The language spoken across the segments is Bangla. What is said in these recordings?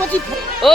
ও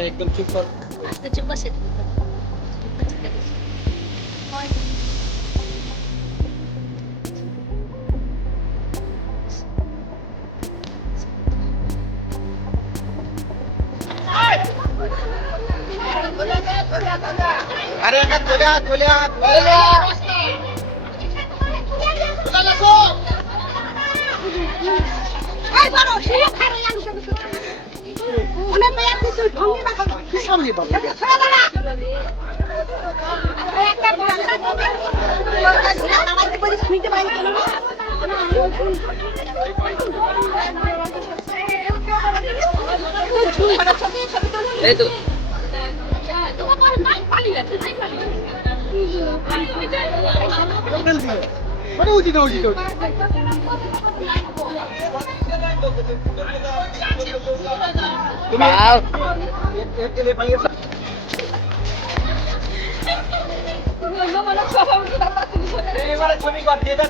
एकदम चुप कर अरे खोल्या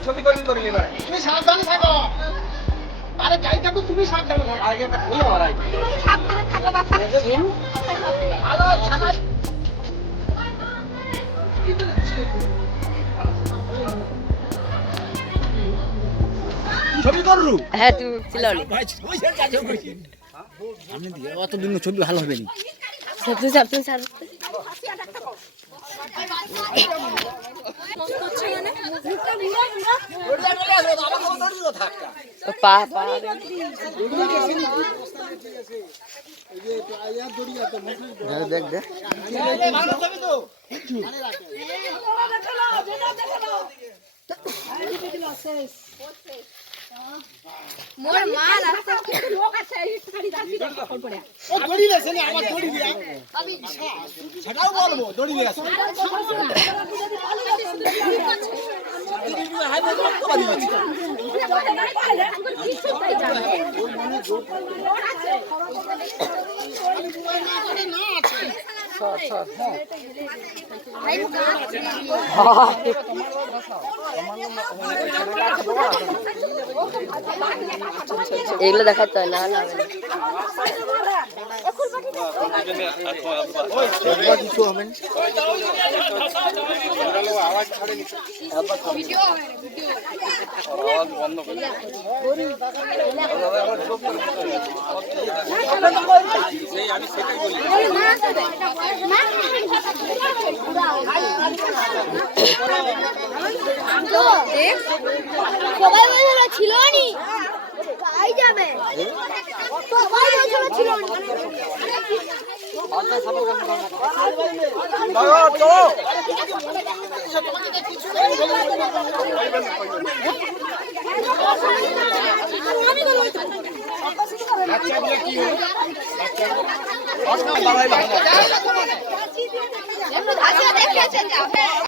ছবি করে তুমি সাবধানে থাকো আরে যাই থাকো তুমি সাবধানে থাকো আগে একটা খুলে মারাই সাবধানে থাকো বাবা আলো ছানা ছবি করলু হ্যাঁ তুই চিল্লালি ভাই ওই যে কাজও করি আমি দিয়ে অত দিন ছবি ভালো হবে না স্যার পা পা দেখ দেখ মোর মা রাস্তা লোক আছে এই গাড়ি দাঁড়ি কল পড়ে ও দড়ি লেছে না আমার দড়ি দিয়া আমি সেটাও বলবো দড়ি লেছে হাই বল তো বাদি আছে এগুলো দেখাতে হয় না না কিছু হবে আওয়াজ ছাড়ে আওয়াজ বন্ধ করে আমি সেটাই বলি সবাই বলে ছিল নি আই যাবে সবাই বলে ছিল নি বাচ্চা দিয়ে কি হলো বাচ্চা